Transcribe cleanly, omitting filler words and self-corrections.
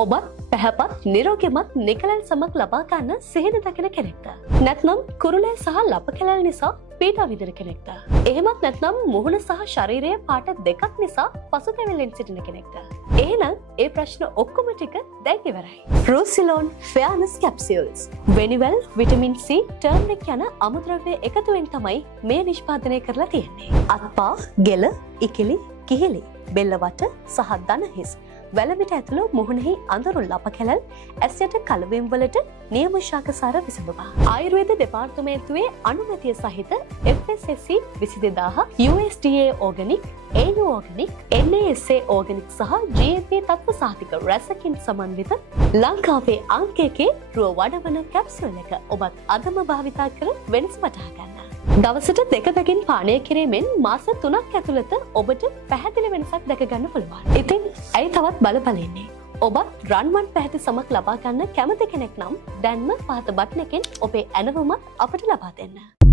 ඔබත් පැහැපත් නිරෝගිමත් නිකලල් සමක් ලබා ගන්න සිහින දකින කෙනෙක්ද? නැත්නම් කුරුලේ සහ ලප කැලල් නිසා පීඩා විඳින කෙනෙක්ද? එහෙමත් නැත්නම් මුහුණ සහ ශරීරයේ පාට දෙකක් නිසා පසුතැවිල්ලෙන් සිටින කෙනෙක්ද? එහෙනම් ඒ ප්‍රශ්න ඔක්කොම ටික දැන් ඉවරයි. රූසිලෝන් ෆෙයානස් කැප්සියුල්ස් වෙනිවල් විටමින් C ටර්මරික් යන අමුද්‍රව්‍ය එකතුවෙන් තමයි මේ නිෂ්පාදනය කරලා තියෙන්නේ. අත්පා ගෙල ඉකිලි කිහිලි බෙල්ලවට සහ දනහිස් වැලමිට ඇතුළු මුහුණෙහි අඳුරු ලප කැලල් ඇස්යට කලවීම් වලට නියම ශාකසාර විසඳුමක්. ආයුර්වේද දෙපාර්තමේන්තුවේ අනුමැතිය සහිත FSSC 22000 USDA organic AU organic NASA organic සහ GMP තත්ත්ව සහතික රැසකින් සමන්විත ලංකාවේ අංක එකේ රුව වඩවන කැප්සියුල් එක ඔබත් අදම භාවිතා කර වෙනස් වටහා ගන්න. දවසට දෙක බැගින් පානය කිරීමෙන් මාස 3ක් ඇතුළත ඔබට පැහැදිලි වෙනසක් දැක ගන්න පුළුවන්. ඉතින් ඇයි තවත් බලපලින්නේ? ඔබත් රන්වන් පැහැති සමක් ලබා ගන්න කැමති කෙනෙක් නම් දැන්ම පහත බටන් එකෙන් ඔබේ ඇනවුමක් අපට ලබා දෙන්න.